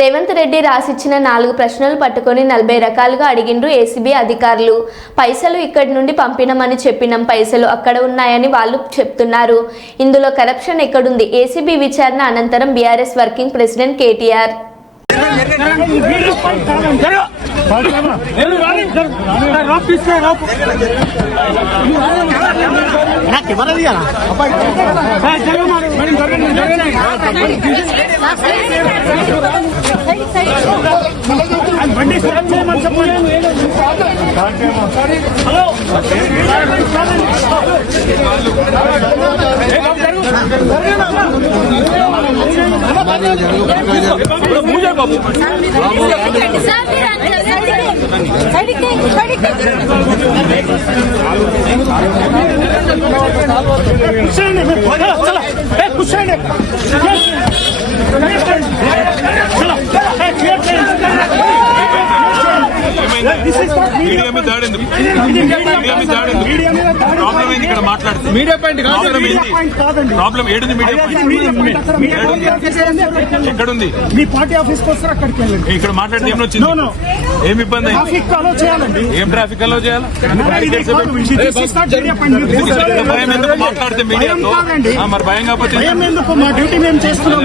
రేవంత్ రెడ్డి రాసిచ్చిన 4 ప్రశ్నలు పట్టుకొని 40 రకాలుగా అడిగిండ్రు ఏసీబీ అధికారులు. పైసలు ఇక్కడి నుండి పంపినమని చెప్పినాం, పైసలు అక్కడ ఉన్నాయని వాళ్ళు చెప్తున్నారు. ఇందులో కరప్షన్ ఎక్కడుంది? ఏసీబీ విచారణ అనంతరం BRS working president KTR. Media మీద దాడింది, ప్రాబ్లం ఏంది? ఇక్కడ మాట్లాడుతుంది మీడియా పాయింట్ ప్రాబ్లం ఏడుంది? ఎక్కడుంది? మీ పార్టీ ఆఫీస్ కోసం అక్కడికి వెళ్ళండి. ఇక్కడ మాట్లాడితే ఏం వచ్చింది? ఏం ఇబ్బంది? ఏం ట్రాఫిక్ అలో చేయాలి? భయం ఎందుకు మాట్లాడితే మీడియాతో? మరి భయం కాకపోతే మా డ్యూటీ మేము చేస్తున్నాం.